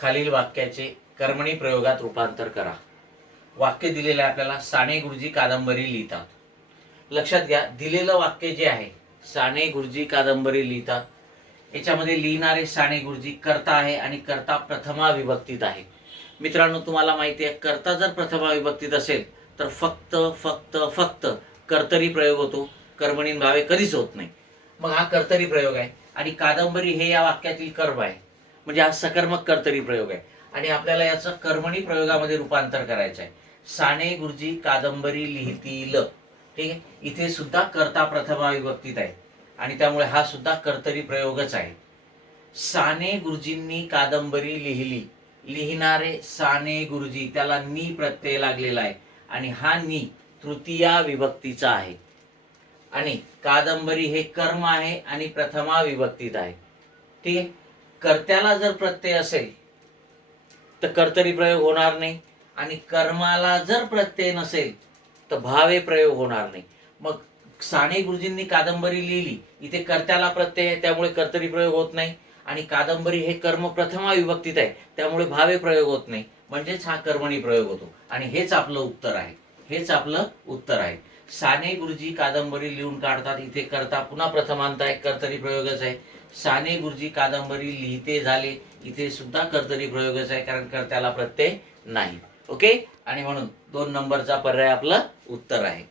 खालील वाक्याचे कर्मणी प्रयोगात रूपांतर करा। वाक्य दिलेले आपल्याला, साने गुरुजी कादंबरी लिहितात। लक्षात घ्या, दिलेलं वाक्य जे आहे साने गुरुजी कादंबरी लिहितात, याच्यामध्ये लिहिणारे साने गुरुजी कर्ता आहे आणि कर्ता प्रथमा विभक्तीत आहे। मित्रांनो, तुम्हाला माहिती आहे कर्ता जर प्रथमा विभक्तीत असेल तर फक्त फक्त फक्त कर्तरी प्रयोग होतो, कर्मणी भावे कधीच होत नाही। मग हा कर्तरी प्रयोग आहे आणि कादंबरी हे या वाक्यातील कर्म आहे, म्हणजे हा सकर्मक कर्तरी प्रयोग आहे आणि आपल्याला याचं कर्मणी प्रयोगामध्ये रूपांतर करायचं आहे। साने गुरुजी कादंबरी लिहितील, ठीक आहे। इथे सुद्धा कर्ता प्रथमा विभक्तीत आहे आणि त्यामुळे हा सुद्धा कर्तरी प्रयोगच आहे। साने गुरुजींनी कादंबरी लिहिली, लिहिणारे साने गुरुजी, त्याला नी प्रत्यय लागलेला आहे आणि हा नी तृतीया विभक्तीचा आहे आणि कादंबरी हे कर्म आहे आणि प्रथमा विभक्तीत आहे, ठीक आहे। कर्त्याला जर प्रत्यय असेल तर कर्तरी प्रयोग होणार नाही आणि कर्माला जर प्रत्यय नसेल तर भावे प्रयोग होणार नाही। मग साने गुरुजींनी कादंबरी लिहिली, इथे कर्त्याला प्रत्यय आहे त्यामुळे कर्तरी प्रयोग होत नाही आणि कादंबरी हे कर्म प्रथमा विभक्तीत आहे त्यामुळे भावे प्रयोग होत नाही, म्हणजेच हा कर्मणी प्रयोग होतो आणि हेच आपलं उत्तर आहे, हेच आपलं उत्तर आहे। साने गुरुजी कादंबरी लिहून काढतात, इथे कर्ता पुन्हा प्रथमांत आहे, कर्तरी प्रयोगच आहे। साने गुरुजी कादंबरी लिहिते झाले, इथे सुद्धा कर्तरी प्रयोगच आहे कारण कर्त्याला प्रत्यय नाही। ओके, आणि म्हणून 2 नंबरचा पर्याय आपलं उत्तर आहे।